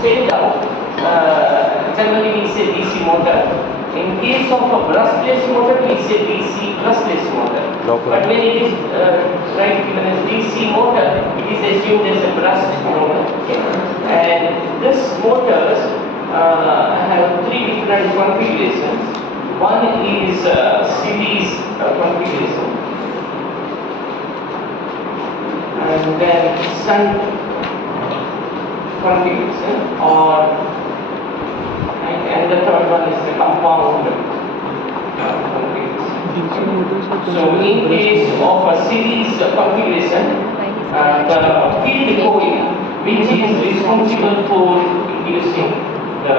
spelled out, generally we say DC motor. In case of a brushless motor, we say DC brushless motor. But when it is given as DC motor, it is assumed as a brushed motor. Okay. And this motors have three different configurations. One is series configuration, and then shunt configuration, and the third one is the compound configuration. So in case of a series configuration, the field coil, which is responsible for inducing the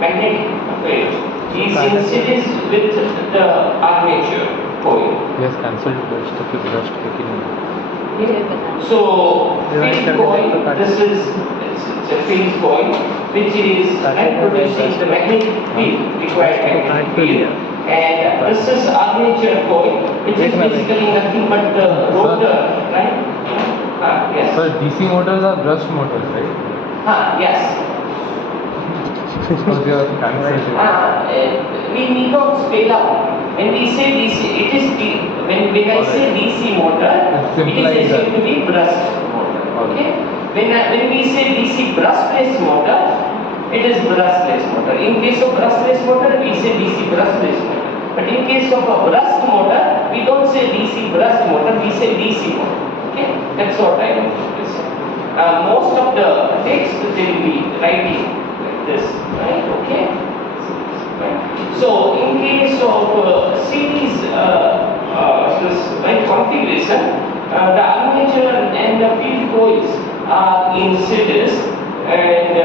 magnetic field, is in series with the armature coil. Yes, cancelled just So field coil, this is it's a field coil which is producing the magnetic field, required magnetic field, and this is armature coil, which is basically nothing but the rotor, right? Yes. So DC motors are brushed motors, right? Yes. Because they are cancelled. We need not spell out. When we say DC, it is when I say DC motor, it is assumed to be brushed motor. Okay. When we say DC brushless motor, it is brushless motor. In case of brushless motor, we say DC brushless motor. But in case of a brushed motor, we don't say DC brushed motor, we say DC motor. Okay. That's what I want to say. Most of the text they will be writing this, right? Okay. Right. So in case of series this configuration, the armature and the field coils are in series, and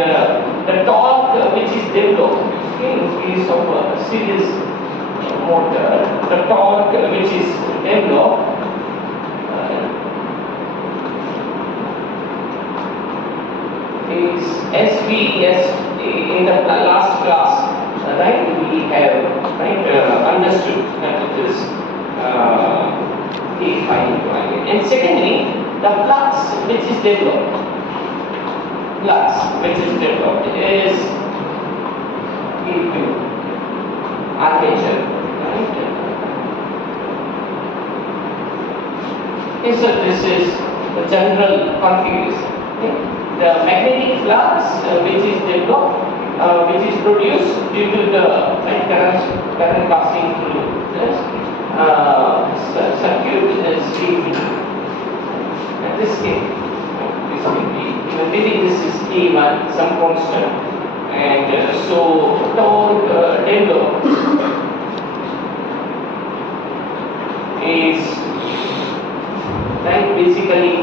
the torque which is developed, okay, in case of a series motor, the torque which is developed is as in the last class, right? We have understood that it is A5 into IA. And secondly, the flux which is developed, is into armature, right? Okay, so this is the general configuration. Okay? The magnetic flux which is developed, which is produced due to the current passing through this circuit is at this scale. This can be, maybe this is K1, some constant, and so torque developed is basically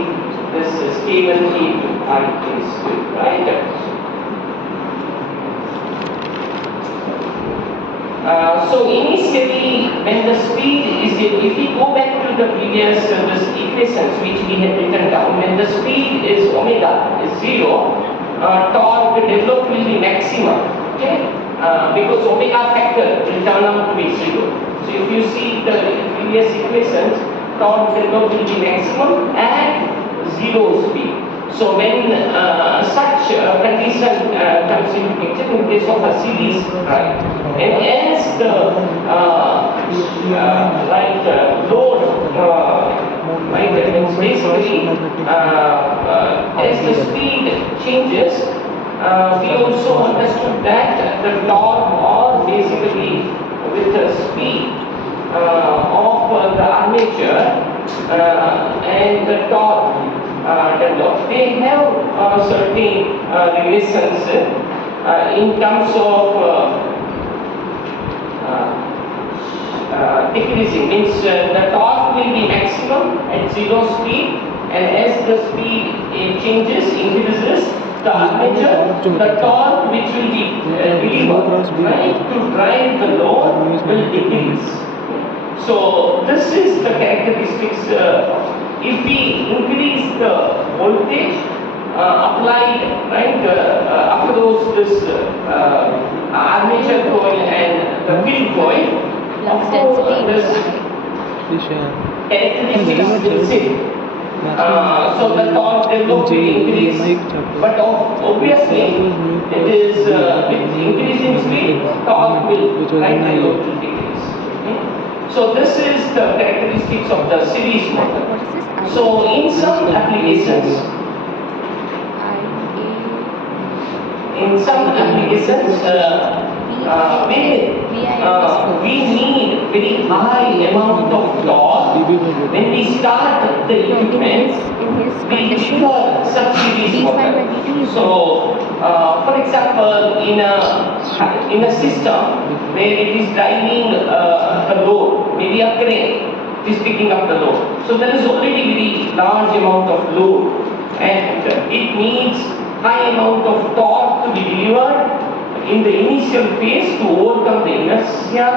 this is K1, K2. Right? So initially, when the speed is, if we go back to the previous equations which we had written down, when the speed is omega is 0, torque developed will be maximum. Okay? Because omega factor will turn out to be 0. So if you see the previous equations, torque developed will be maximum at 0 speed. So when such condition comes into picture in case of a series drive, and as the load means basically as the speed changes, we also understood that the torque, or basically with the speed of the armature and the torque developed, they have certain relations in terms of decreasing, means the torque will be maximum at 0 speed, and as the speed increases, the armature, the torque which will be delivered to drive the load will decrease. So this is the characteristics. If we increase the voltage applied across this armature coil and the field coil, of course this characteristics will change. So the torque developed will increase, but obviously it is with increasing speed, torque will develop will decrease. So this is the characteristics of the series motor. So in some applications, we need very high amount of torque. When we start the equipment, we trigger such series motor. So, for example, in a system where it is driving the load, maybe a crane, it is picking up the load. So there is already very large amount of load, and it needs high amount of torque to be delivered in the initial phase to overcome the inertia,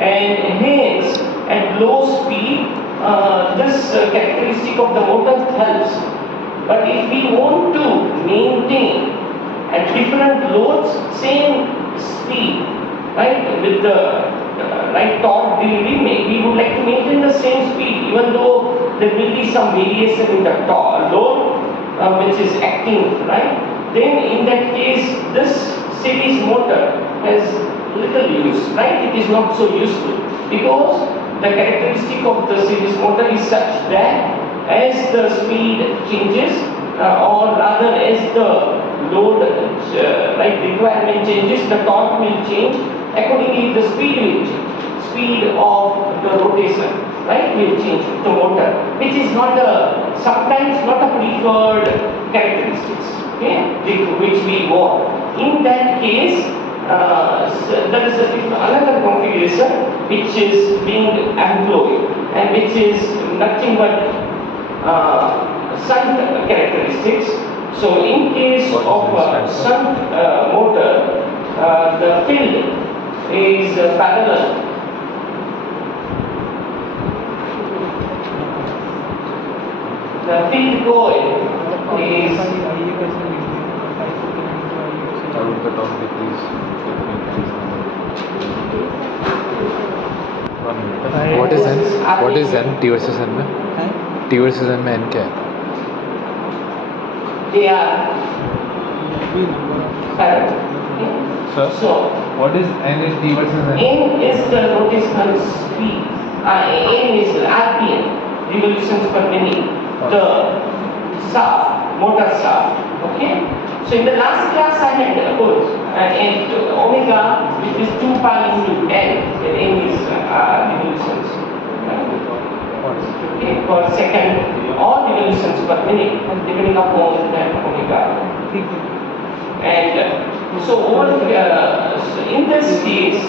and hence at low speed this characteristic of the motor helps. But if we want to maintain at different loads same speed, right, with the right torque delivery, we would like to maintain the same speed even though there will be some variation in the load which is acting, right? Then in that case this series motor has little use, right? It is not so useful because the characteristic of the series motor is such that as the speed changes or rather as the load requirement changes, the torque will change, accordingly the speed will change. Speed of the rotation, right, will change the motor, which is not sometimes not a preferred characteristics, okay, which we want. In that case, there is another configuration which is being employed and which is nothing but shunt characteristics. So in case of shunt motor, the field is parallel. The field coil is What is N? What is N? T versus N में? T versus N में N क्या है? They are parallel. Sir? So What is N in T versus N? N is the rotational speed. N is RPM, revolutions per minute. The shaft, motor shaft. Okay. So in the last class I had put and omega, which is 2 pi into N. And N is revolutions. Okay, per second or revolutions per minute, depending upon that omega. And so over in this case,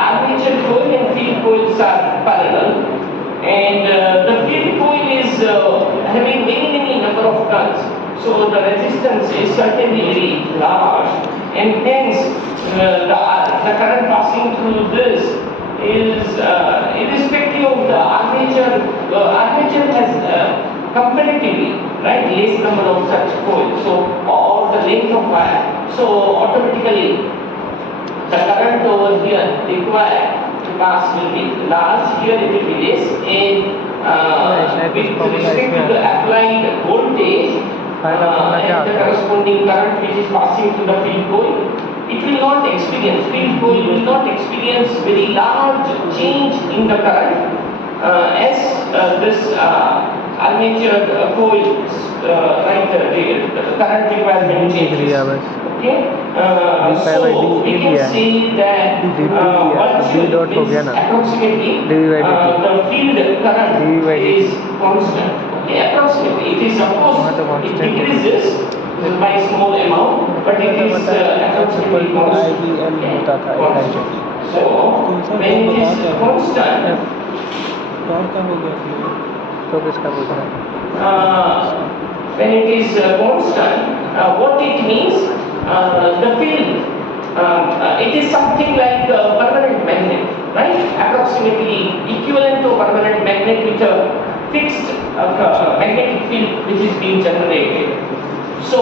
armature coil and field coils are parallel, and the field coil is having many number of turns, so the resistance is certainly very large, and hence the current passing through this is irrespective of the armature. Armature has comparatively, right, less number of such coils, so or the length of wire, so automatically the current over here required to pass will be large, here it will be less, and with respect to the applied voltage and the corresponding current which is passing through the field coil, it will not experience, field coil will not experience very large change in the current as this armature coil, the current requirement changes. Okay, so we can say that approximately the field current is constant. Okay, approximately it is, of course, it decreases by small amount, but it is approximately constant. Okay. So when it is constant, when it is constant, what it means, the field, it is something like a permanent magnet, right? Approximately equivalent to a permanent magnet with a fixed magnetic field which is being generated. So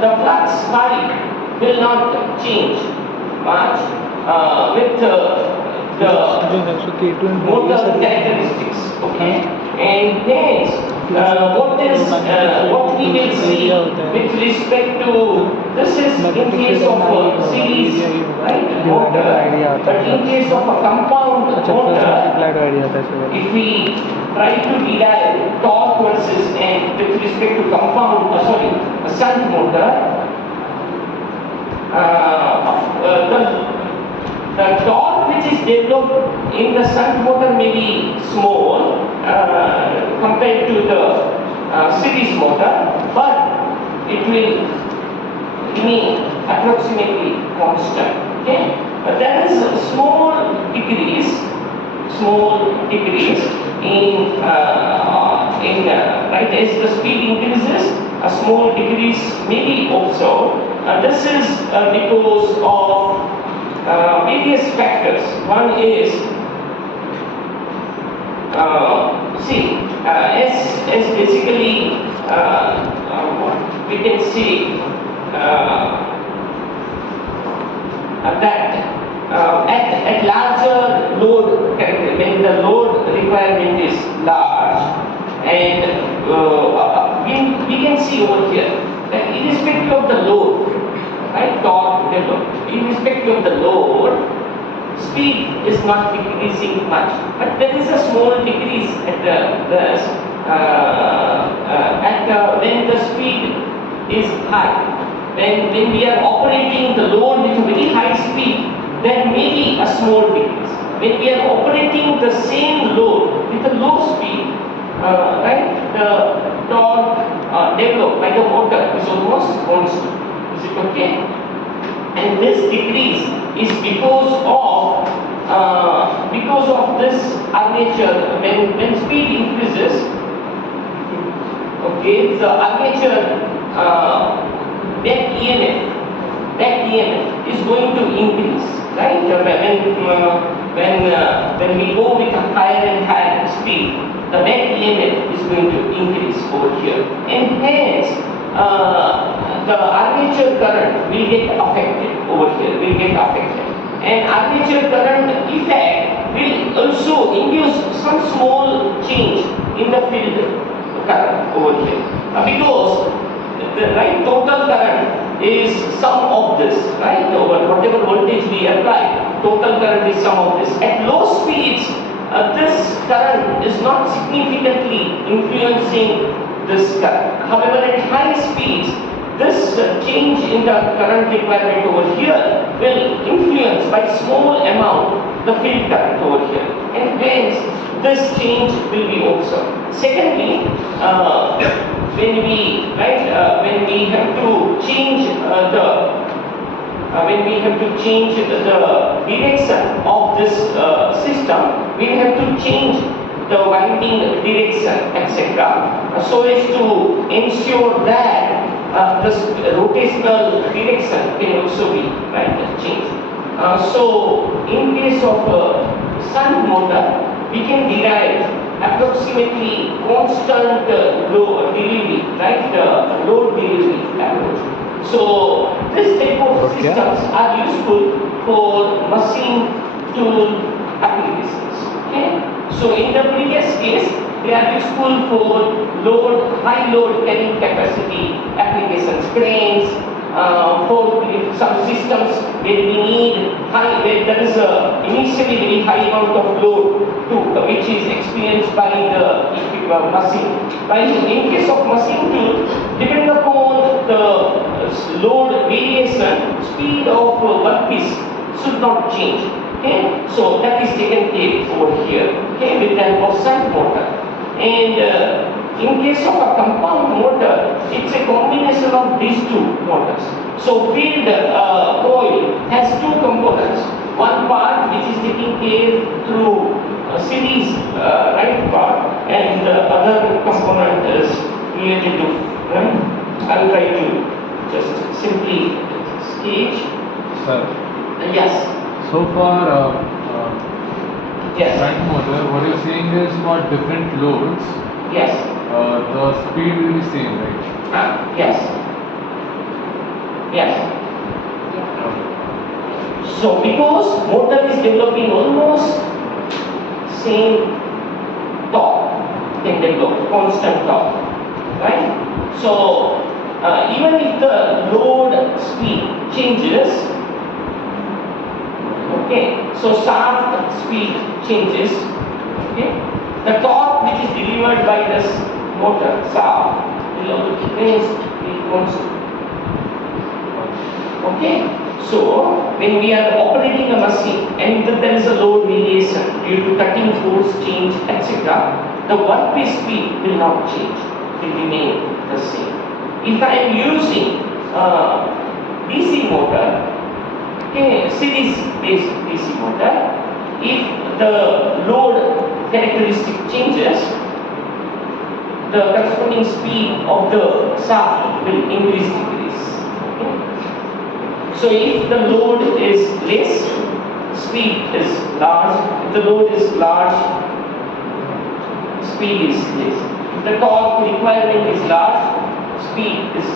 the flux spike will not change much with the motor characteristics. Okay, and hence what we will see with respect to this is in case of a series, right, motor, but in case of a compound motor, if we try to derive torque versus and with respect to compound, a shunt motor, the torque which is developed in the shunt motor may be small compared to the series motor, but it will remain approximately constant. Okay, but there is small decrease in right as the speed increases, a small decrease may be observed. This is because of various factors. One is as basically what we can see that at larger load, when the load requirement is large, and we can see over here that irrespective of the load, right, torque developed, irrespective of the load, speed is not decreasing much, but there is a small decrease at when the speed is high. When we are operating the load with a very high speed, there may be a small decrease. When we are operating the same load with a low speed, right, the torque developed by the motor is almost constant. Is it okay? And this decrease is because of this armature. When speed increases, okay, the armature back EMF is going to increase, right? When we go with a higher and higher speed, the back EMF is going to increase over here, and hence the armature current will get affected over here, and armature current effect will also induce some small change in the field current over here, because the right total current is sum of this, right, over whatever voltage we apply, total current is sum of this. At low speeds, this current is not significantly influencing this current. However, at high speeds, this change in the current requirement over here will influence by small amount the field current over here, and hence this change will be observed. Secondly, when we have to change the direction of this system, we have to change the winding direction, etc., so as to ensure that this rotational direction can also be changed. So in case of shunt motor, we can derive approximately constant load delivery, load delivery approach. So this type of systems are useful for machine tool applications. Okay? So in the previous case, they are useful for high load carrying capacity applications, cranes, for some systems where we need where there is initially very high amount of load which is experienced by the machine. In case of machine tool, depending upon the load variation, speed of workpiece should not change. Okay, so that is taken care over here. Okay, with an shunt motor. And in case of a compound motor, it's a combination of these two motors. So field coil has two components. One part which is taking care through series part, and the other component is related to. I'll try to just simply sketch. Sir. Yes. So far, yes. Shunt motor, what you're saying is for different loads. Yes. The speed will be same, right? Yes. Yes. So because motor is developing almost same torque, can develop constant torque, right? So even if the load speed changes, okay, so shaft speed changes, okay, the torque which is delivered by this motor shaft will remain constant. Okay, so when we are operating a machine and there is a load variation due to cutting force change, etc., the workpiece speed will not change, will remain the same. If I am using DC motor, okay, series based DC motor, if the load characteristic changes, the corresponding speed of the shaft will increase, decrease. Okay? So if the load is less, speed is large. If the load is large, speed is less. If the torque requirement is large, speed is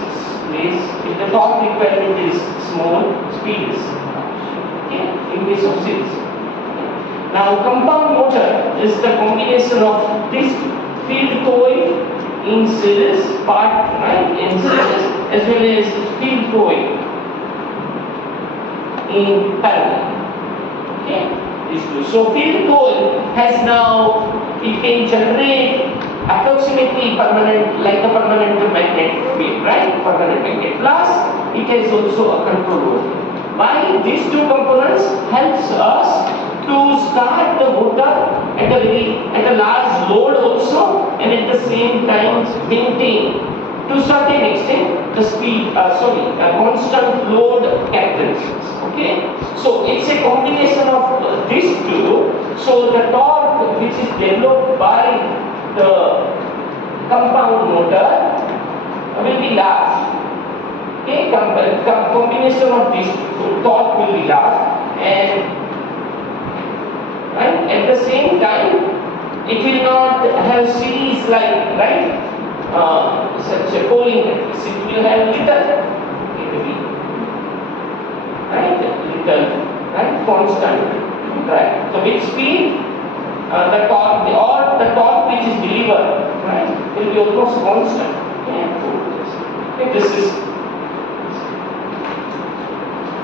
less. If the torque requirement is small, speed is large. Okay? In case of series. Now compound motor is the combination of this field coil in series part, right, in series, as well as field coil in parallel. Okay, these two. So field coil has now, it can generate approximately permanent, like a permanent magnetic field, right? Permanent magnet. Plus, it has also a control voltage. Why these two components helps us to start the motor at a large load also, and at the same time maintain to certain extent the speed, constant load characteristics. Okay, so it's a combination of these two. So the torque which is developed by the compound motor will be large. Okay, combination of these two, torque will be large, and right, at the same time it will not have series like, right, such a polling matrix. It will have little, right, constant, right. So with speed, the torque which is delivered, right, will be almost constant. Okay, this is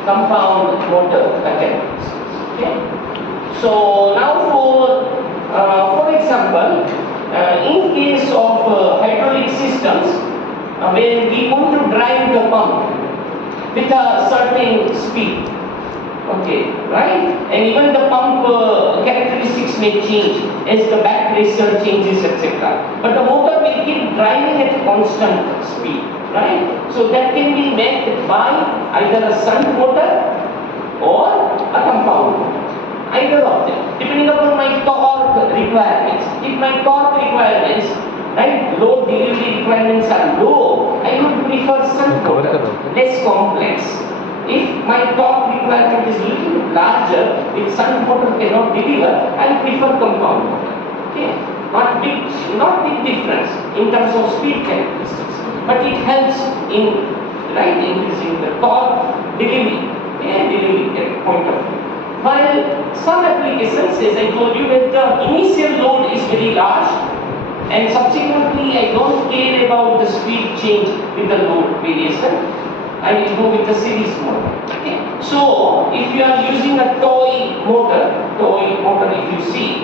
compound motor characteristics. Okay. So now for example, in case of hydraulic systems, where we want to drive the pump with a certain speed, okay, right, and even the pump characteristics may change as the back pressure changes, etc. But the motor will keep driving at constant speed, right? So that can be met by either a shunt motor or a compound motor. Either of them, depending upon my torque requirements. If my torque requirements, right, load delivery requirements are low, I would prefer shunt motor, less complex. If my torque requirement is little larger, if shunt motor cannot deliver, I prefer compound motor. Okay, not big difference in terms of speed characteristics, but it helps in, right, increasing the torque delivery, delivery point of view. While some applications, as I told you, that the initial load is very large, and subsequently I don't care about the speed change with the load variation, I will go with the series motor. Okay. So if you are using a toy motor if you see,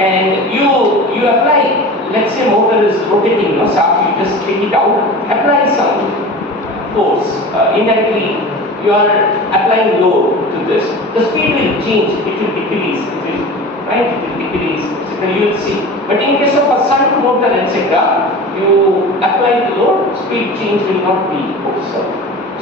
and you apply, let's say motor is rotating, shaft, you just take it out, apply some force, indirectly you are applying load to this, the speed will change, it will decrease, right, it will decrease, etc. You will see. But in case of a shunt motor, etc., you apply the load, speed change will not be observed.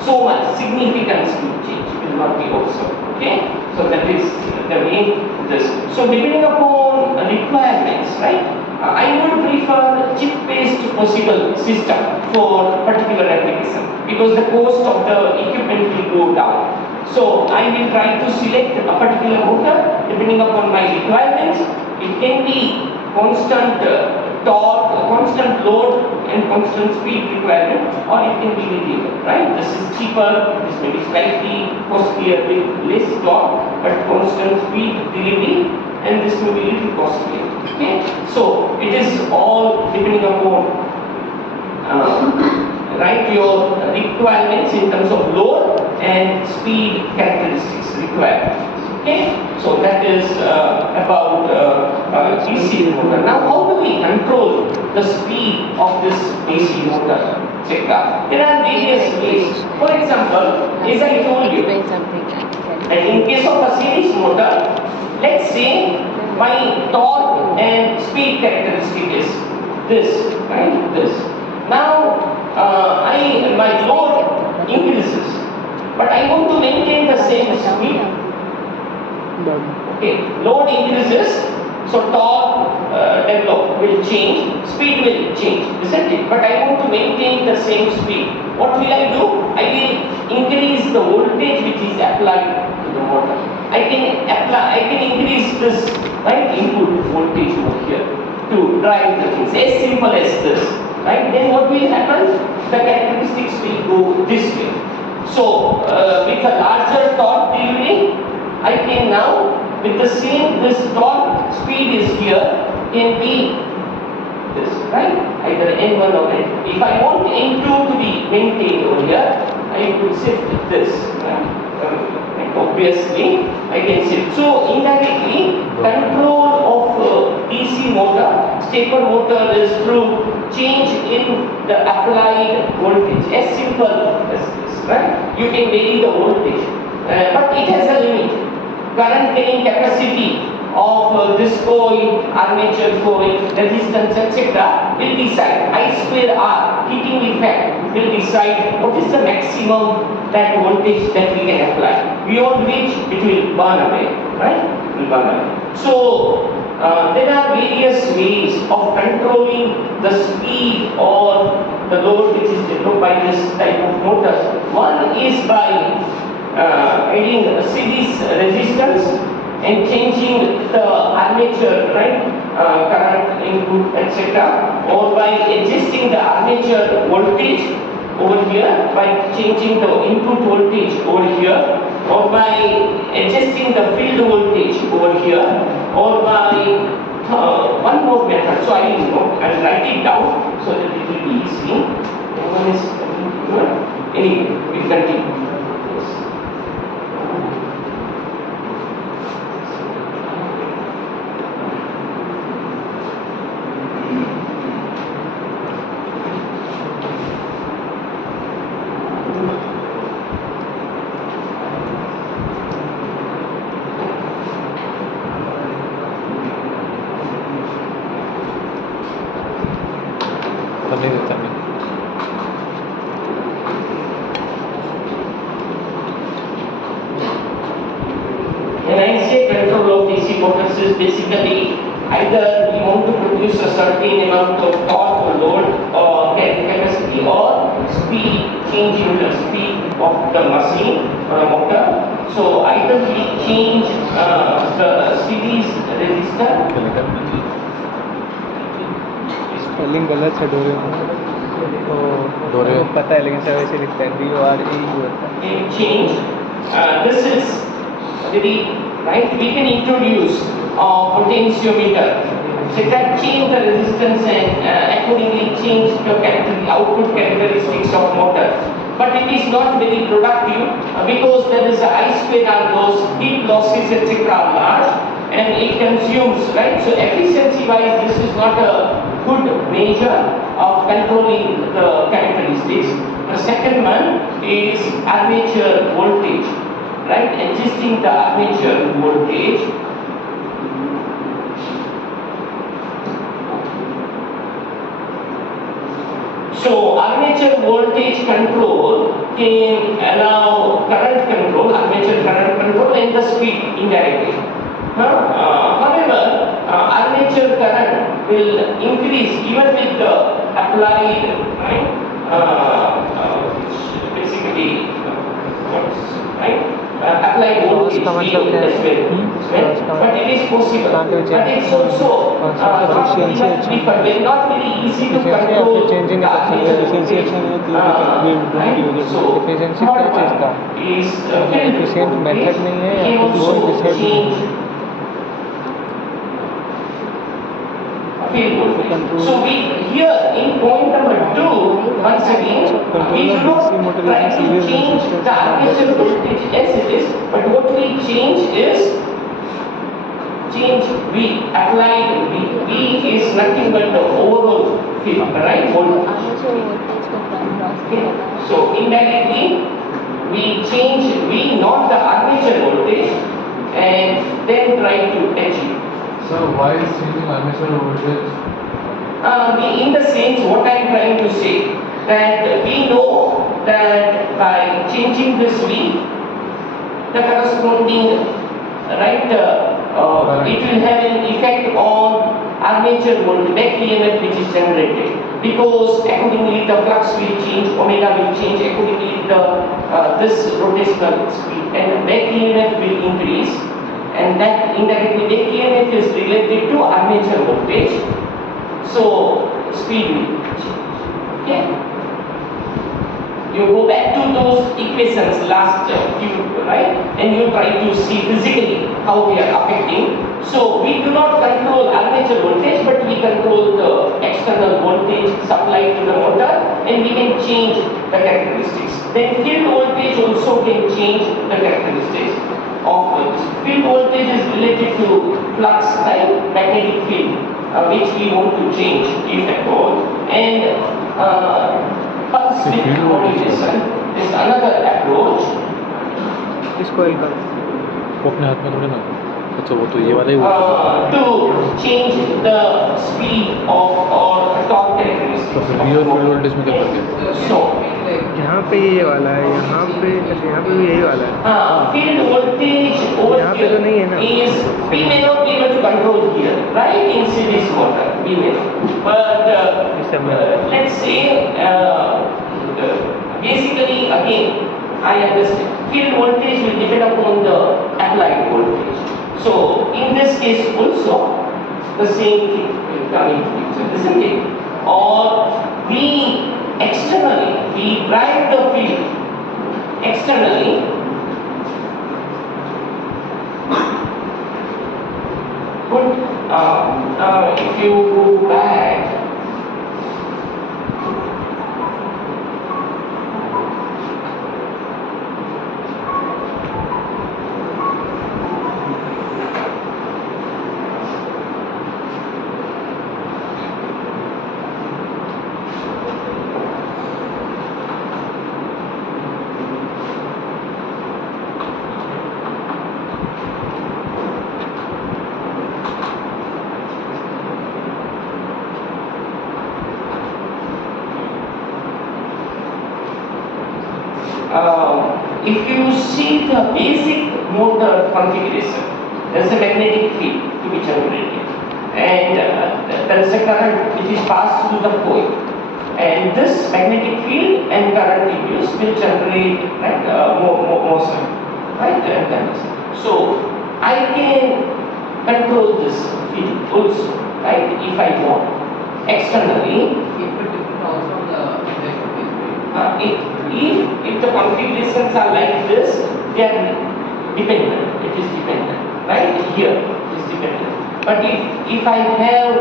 So much significant speed change will not be observed. Okay, so that is the main this. So depending upon requirements, right, I would prefer chip-based possible system for particular application, because the cost of the equipment will go down. So I will try to select a particular motor depending upon my requirements. It can be constant torque, constant load and constant speed requirement, or it can be variable, right? This is cheaper, this may be slightly costlier with less torque, but constant speed delivery, and this may be little costlier. Okay, so it is all depending upon right your requirements in terms of load and speed characteristics required. Okay, so that is about DC motor. Now, how do we control the speed of this DC motor? Check out. There are various ways. For example, as I told you, and in case of a series motor, let's say my torque and speed characteristic is this, right? This. Now, my load increases, but I want to maintain the same speed. Okay, load increases, so torque will change, speed will change, isn't it? But I want to maintain the same speed. What will I do? I will increase the voltage which is applied to the motor. I can increase this right input voltage over here to drive the things. As simple as this, right? Then what will happen? The characteristics will go this way. So with a larger torque delivery, I can now, with the same, this torque speed is here, can be this, right? Either N1 or N2. If I want N2 to be maintained over here, I could shift this, right? Obviously, I can shift. So indirectly, control of DC motor, stepper motor is through change in the applied voltage. As simple as this, right? You can vary the voltage, but it has a limit. Current carrying capacity of this coil, armature coil, resistance, etc. will decide. I square R, heating effect, will decide what is the maximum that voltage that we can apply. Beyond which it will burn away, right? It will burn away. So there are various ways of controlling the speed or the load which is developed by this type of motors. One is by adding a series resistance and changing the armature, right, current input, etc., or by adjusting the armature voltage over here, by changing the input voltage over here, or by adjusting the field voltage over here, or by one more method. So I will write it down so that it will be easy. One is anyway, we continue. When I say control of DC motors is basically either you want to produce a certain amount of torque or load or carrying capacity or speed, changing the speed of the machine or a motor. So either we change the series resistor. Spelling गलत है डोरे तो पता है लेकिन सब ऐसे लिखता है DORE होता है. Change. This is very right. We can introduce a potentiometer. So that change the resistance and accordingly change the output characteristics of motor. But it is not very productive because there is a I square R loss, heat losses, etc. are large and it consumes, right? So efficiency wise, this is not a good measure of controlling the characteristics. The second one is armature voltage, right? Adjusting the armature voltage. So armature voltage control can allow current control, armature current control and the speed indirectly. However, armature current will increase even with the applied, right? Basically, applied voltage, but it is possible. But it's also Efficiency अच्छा है। not very easy to Efficiency control. आपको change ही नहीं कर सकते। Efficiency अच्छा नहीं है तो we don't use it. So, Efficiency third क्या चीज़ का? one is efficient method नहीं है या can फिर also load method नहीं change है। field voltage. Control. So we here in point number 2, once again, we do Control of not DC motor try using to series change resistors the is not armature that voltage as it is, but what we change is change V, applied V. V is nothing but the overall field, right? Voltage. Okay. So indirectly we change V, not the armature voltage, and then try to achieve. So why is changing armature voltage? In the sense, what I am trying to say, that we know that by changing this V, the corresponding right, it will have an effect on armature voltage, back EMF which is generated, because accordingly the flux will change, omega will change, accordingly the this rotational speed and back EMF will increase, and that indirectly back EMF is related to armature voltage. So speed will change. Okay. You go back to those equations last few, right? And you try to see physically how they are affecting. So we do not control armature voltage, but we control the external voltage supplied to the motor, and we can change the characteristics. Then field voltage also can change the characteristics of this. Field voltage is related to flux, right? Magnetic field, which we want to change if at all. And pulse width modulation is another approach. इस coil का वो अपने हाथ में थोड़ी ना। अच्छा वो तो ये वाला ही To change the speed of or torque characteristics. तो फिर V और फील्ड वोल्टेज में क्या फर्क है? So यहाँ पे ये वाला है, यहाँ पे अच्छा यहाँ पे भी यही वाला है। field voltage over यहाँ पे तो नहीं है ना? is we may not be able to control here, right? In series motor, we may not. But इस सब में let's say basically again I understand field voltage will depend upon the applied voltage. So in this case also the same thing will come into picture, isn't it? Or we externally we drive the field externally put if you go back if you see the basic motor configuration, there is a magnetic field to be generated, and there is a current which is passed through the coil, and this magnetic field and current induced will generate right, motion, right? So I can control this field also, right? If I want externally. If the configurations are like this, they are dependent. It is dependent, right? Here it is dependent. But if I have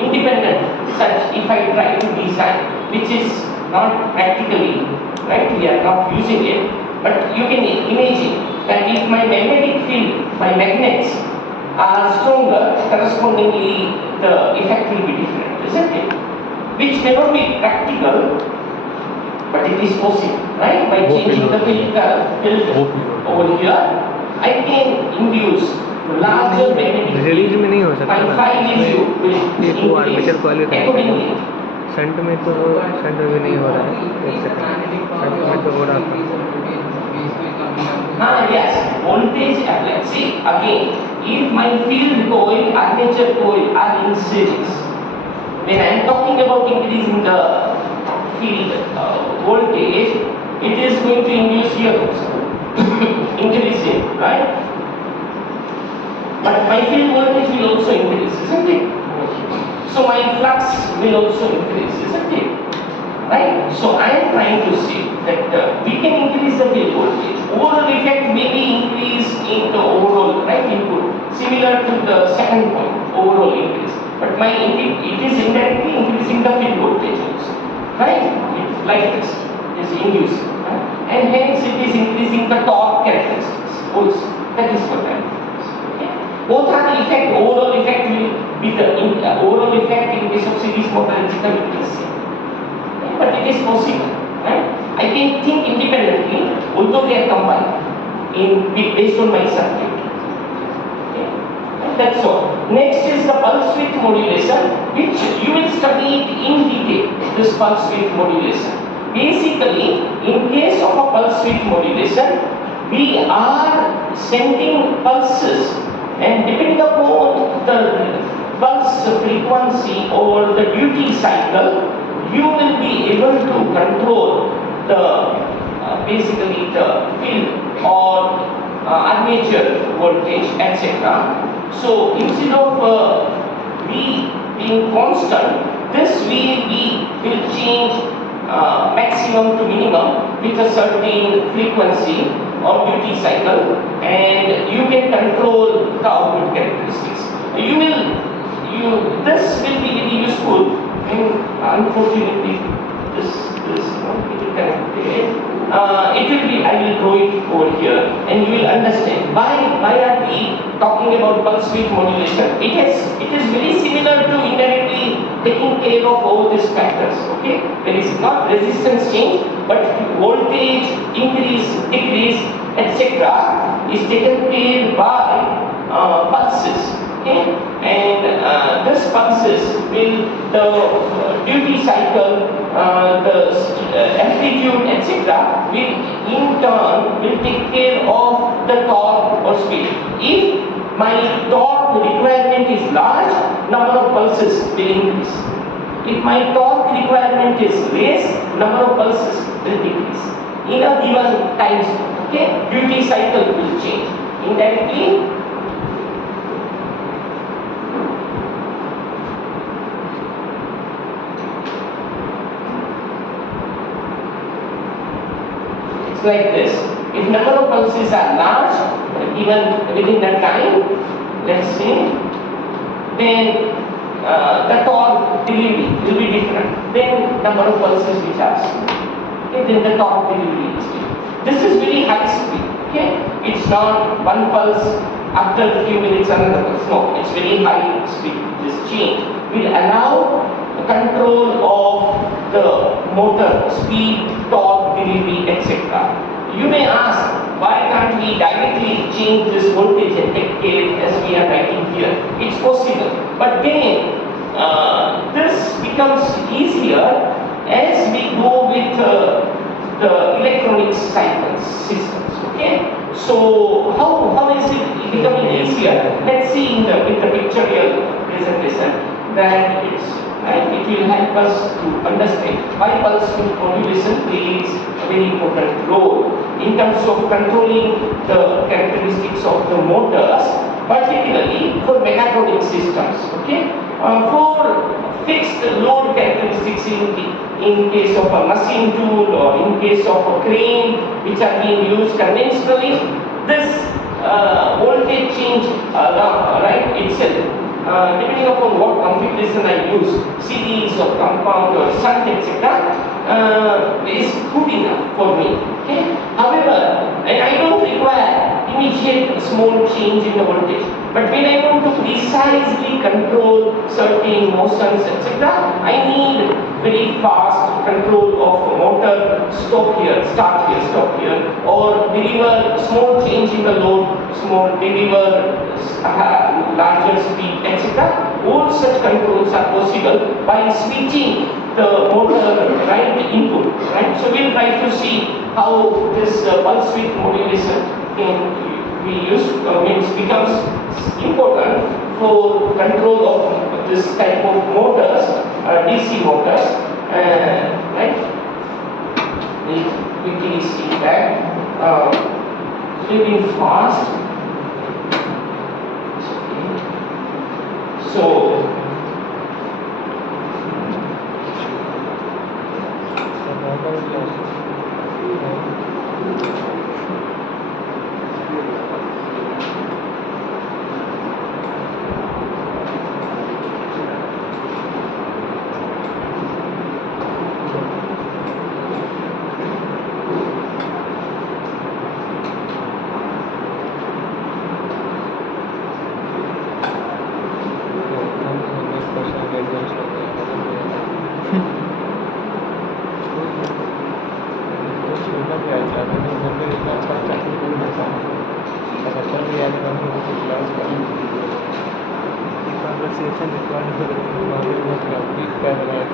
independent such, if I try to design, which is not practically, right? We are not using it. But you can imagine that if my magnetic field, my magnets are stronger, correspondingly the effect will be different, isn't it? Which may not be practical, but it is possible, right? By changing the field over here, I can induce larger magnetic release में नहीं हो सकता My ना। phi value will ये तो armature coil का accordingly. Shunt में तो शंट में भी नहीं हो रहा है। एक सेकंड, शंट में तो हो रहा था। Yes, voltage applied. See again, if my field coil, armature coil are in series, when I am talking about increasing the field voltage, it is going to induce here also increasing, right? But my field voltage will also increase, isn't it? So my flux will also increase, isn't it? Right? So I am trying to say that we can increase the field voltage. Overall effect may be increased in the overall right input, similar to the second point, overall increase. But it is indirectly increasing the field voltage also. Right? It's like this, is inducing. Right? And hence it is increasing the torque characteristics also. That is what I mean. Okay? Both are the effect, overall effect will be the overall effect in case of series motor and will be the same. But it is possible, right? I can think independently, although they are combined based on my circuit. Okay? And that's all. Next is the pulse width modulation, which you will study it in detail. This pulse width modulation. Basically, in case of a pulse width modulation, we are sending pulses, and depending upon the pulse frequency or the duty cycle, you will be able to control the basically the field or armature voltage, etc. So instead of V being constant, this V will change maximum to minimum with a certain frequency or duty cycle, and you can control the output characteristics. This will be very useful. Unfortunately, this it will connect it. It will be. I will draw it over here, and you will understand why are we talking about pulse width modulation. It is very similar to indirectly taking care of all these factors. Okay, there is not resistance change, but voltage increase, decrease, etc. is taken care by pulses. Okay, and this pulses will the duty cycle, the amplitude, etc. will in turn will take care of the torque or speed. If my torque requirement is large, number of pulses will increase. If my torque requirement is less, number of pulses will decrease. In a given time, okay, duty cycle will change. Indirectly, like this. If number of pulses are large, even within that time, let's say, then the torque delivery will be different. Then number of pulses which are small. Okay, then the torque delivery is different. This is very high speed. Okay, it's not one pulse after a few minutes another pulse. No, it's very high speed. This change will allow control of the motor, speed, torque, delivery, etc. You may ask, why can't we directly change this voltage and take care as we are writing here? It's possible, but then this becomes easier as we go with the electronic cycles systems. Okay, so how is it becoming easier? Let's see in the pictorial presentation that it's. Right? It will help us to understand why pulse width modulation plays a very important role in terms of controlling the characteristics of the motors, particularly for mechatronic systems. Okay, for fixed load characteristics in case of a machine tool or in case of a crane which are being used conventionally, this voltage change right itself. Depending upon what configuration I use, series or compound or shunt, etc., is good enough for me. Okay? However, I don't require immediate small change in the voltage. But when I want to precisely control certain motions, etc., I need very fast control of motor, stop here, start here, stop here, or deliver small change in the load, small deliver larger speed, etc. All such controls are possible by switching the motor right input. Right? So we'll try to see how this pulse width modulation can be used, becomes important for control of this type of motors, DC motors, right? We quickly see that moving fast. So conversation record हो रही है, वहाँ पे बहुत crowdy कर रहा है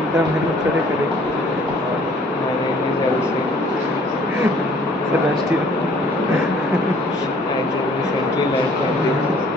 एकदम मेहनत थोड़े करेंगे। और my name is Abhishek. Sebastian. I just recently left from this.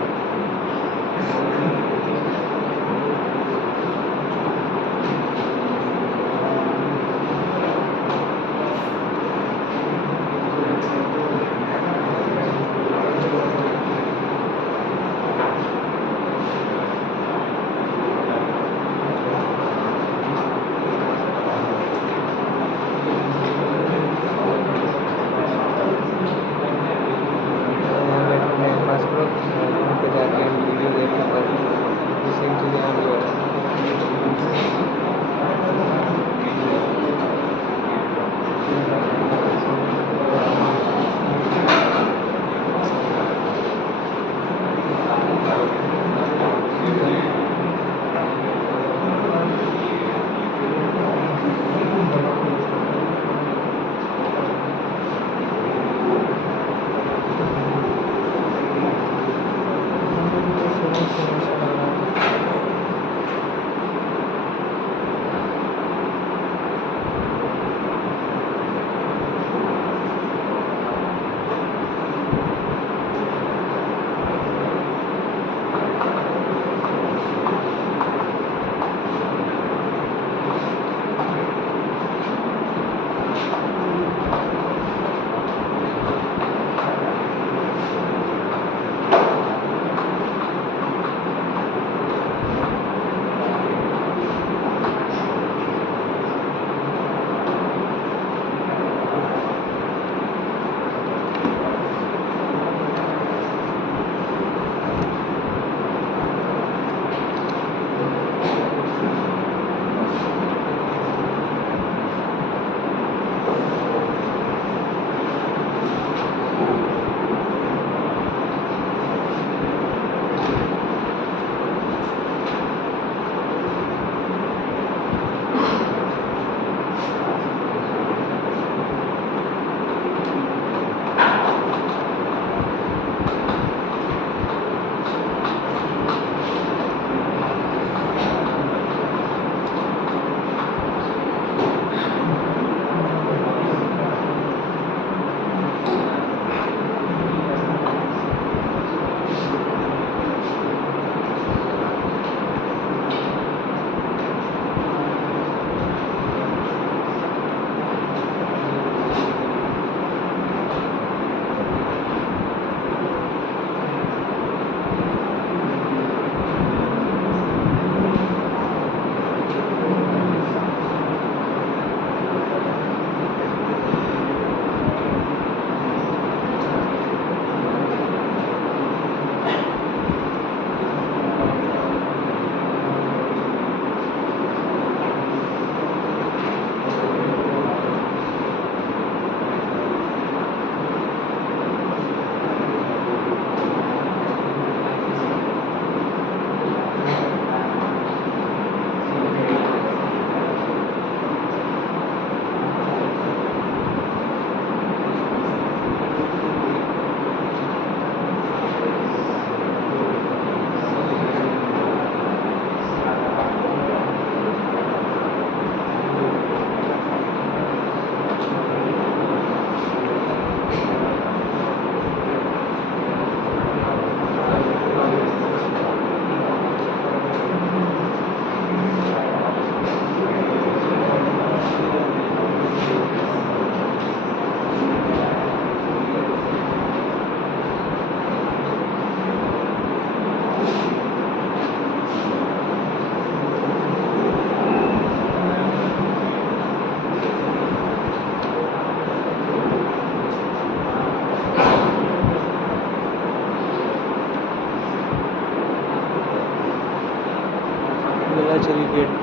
वहाँ पे जाके हम वीडियो देख के पढ़ उसी इंतजाम हो रहा Velachery Gate.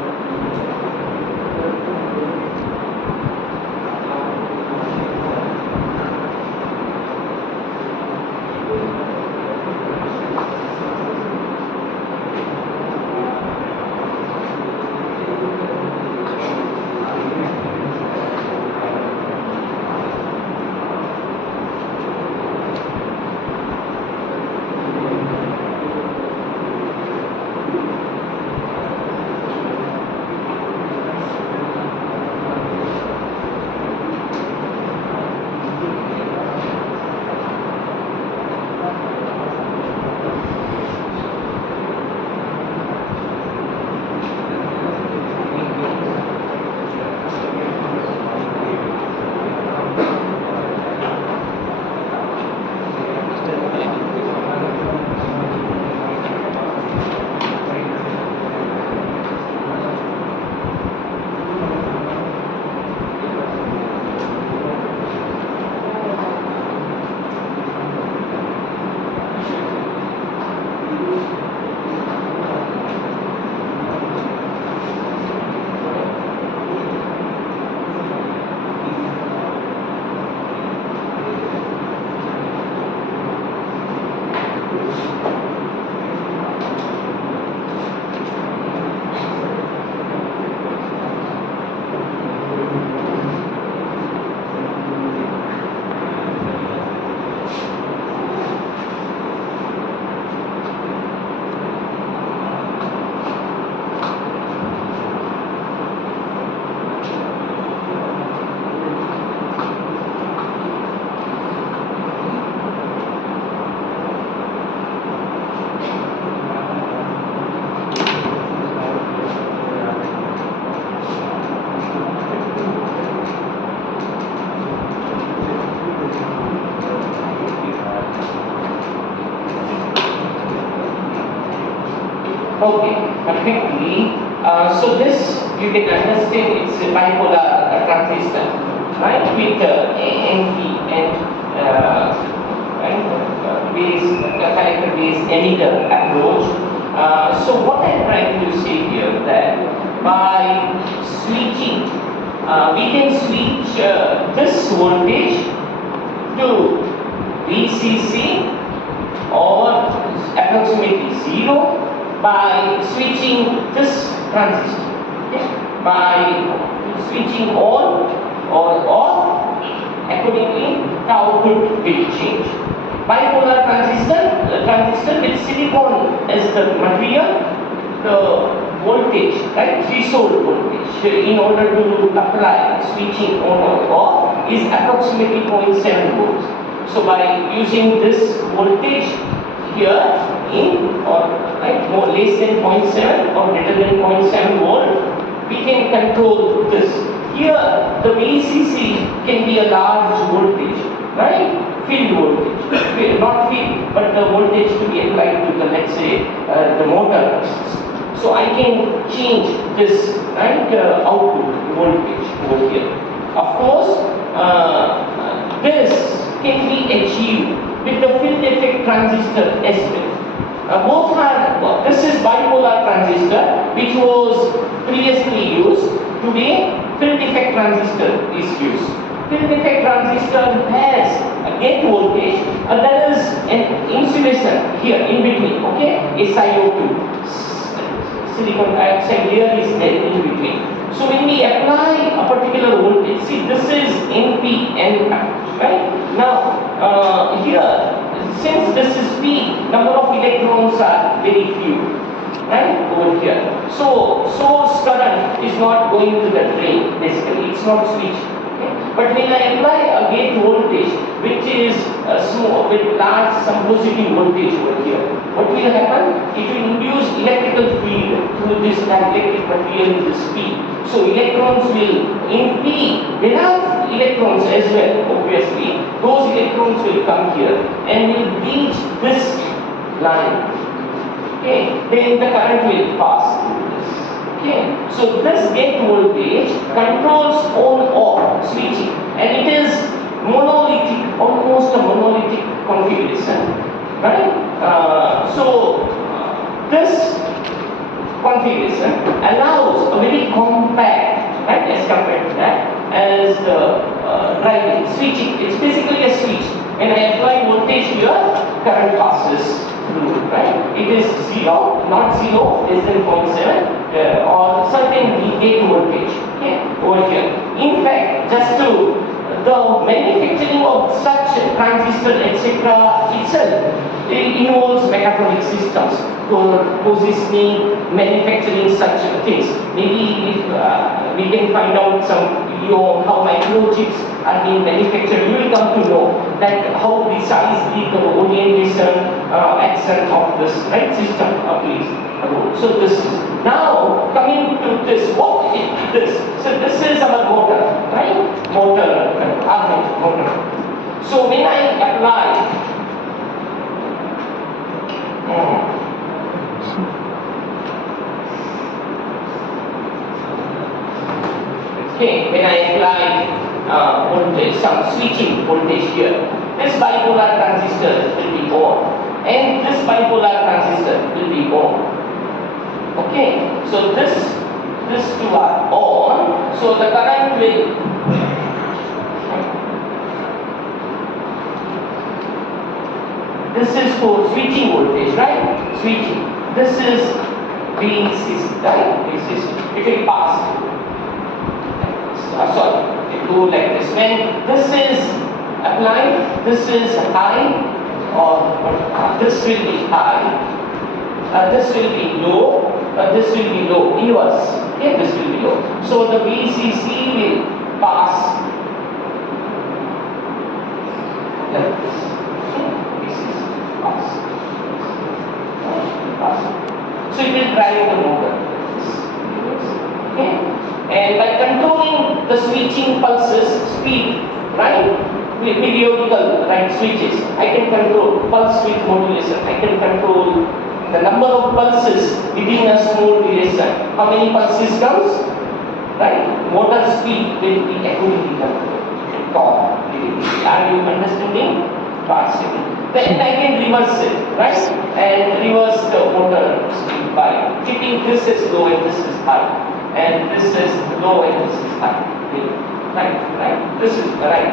Okay, quickly. So this you can understand it's a bipolar transistor, right? With NP and base collector base emitter approach. So what I'm trying to say here that by switching, we can switch this voltage to VCC or approximately 0 by switching this transistor. Okay? By switching on or off, accordingly the output will change. Bipolar transistor with silicon as the material, the voltage, right, threshold voltage in order to apply switching on or off is approximately 0.7 volts. So by using this voltage here in or right more less than 0.7 or greater than 0.7 volt, we can control this. Here the VCC can be a large voltage, right? Field voltage, not field, but the voltage to be applied to the, let's say, the motor. So I can change this, right, output voltage over here. Of course, this can be achieved with the field effect transistor as well. Both are, this is bipolar transistor which was previously used. Today, field effect transistor is used. Field effect transistor has a gate voltage, there is an insulation here in between, okay, SiO2. Silicon dioxide layer is there in between. So when we apply a particular voltage, see this is NP, right? Now here, since this is P, number of electrons are very few, right, over here. So source current is not going to the drain, basically, it's not switched. Okay? But when I apply a gate voltage, which is small, with large some positive voltage over here, what will happen? It will induce electrical field through this dielectric material in this P. So electrons will, in P, there are electrons as well, obviously. Those electrons will come here and will reach this line. Okay, then the current will pass through this. Okay, so this gate voltage controls on-off switching, and it is monolithic, almost a monolithic configuration, right? This configuration allows a very compact, right, as compared to that, as the driving, switching. It's basically a switch. When I apply voltage here, current passes through, right? It is 0, not 0, less than 0.7, or certain gate voltage, okay, over here. In fact, just to the manufacturing of such transistor, etc., itself, it involves mechatronic systems for positioning, manufacturing such things. Maybe if we can find out some video how microchips are being manufactured, you will come to know that how precisely the orientation, action of this right system plays a role. So this is now coming to this. What is this? So this is our motor, right? Motor, armature motor. So when I apply okay, when I apply voltage, some switching voltage here, this bipolar transistor will be on, and this bipolar transistor will be on. Okay, so this two are on, so the current will this is for switching voltage, right? Switching. This is VCC, right? VCC. It will pass. Sorry, it will go like this. When this is applied, this is high, or this will be high. This will be low. This will be low. Inverse. Okay, this will be low. So the VCC will pass like this. So it will drive the motor. Okay? And by controlling the switching pulses speed, right? Periodical, right, switches, I can control pulse width modulation, I can control the number of pulses within a small duration. How many pulses comes? Right? Motor speed will be accordingly controlled. Torque. Are you understanding? Partially. Then I can reverse it, right? And reverse the motor speed by keeping this is low and this is high. And this is low and this is high. Right? This is right.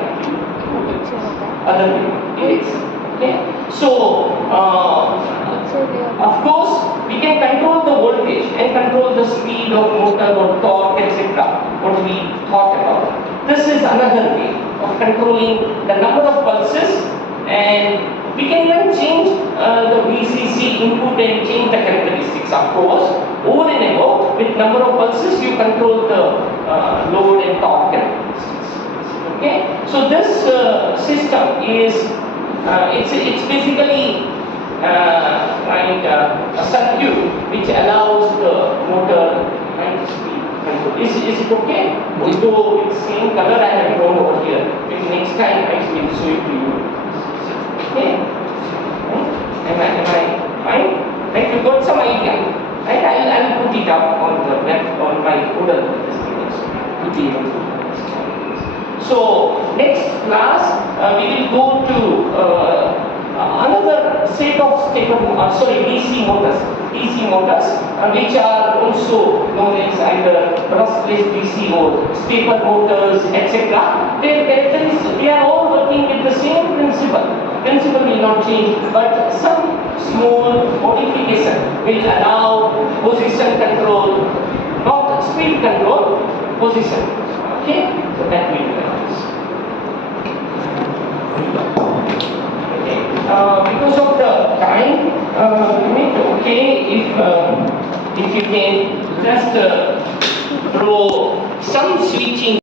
Other way. Yes. Okay. So, of course, we can control the voltage and control the speed of motor or torque, etc. What we thought about. This is another way of controlling the number of pulses, and we can even change the VCC input and change the characteristics. Of course, over and above, with number of pulses, you control the load and torque characteristics. Okay, so this system is it's basically like a circuit which allows the motor and speed control. Is it okay? Although it's same color I have drawn over here. Maybe next time I will show it to you. Okay? Am I fine? Like you got some idea, right? I'll put it up on the web on my Moodle to be able to understand. So next class we will go to another set of DC motors, which are also known as either brushless DC or stepper motors, etc. They are all working with the same principle. Principle will not change, but some small modification will allow position control, not speed control, position. Okay, so that will be because of the time, okay, if you can just draw some switching.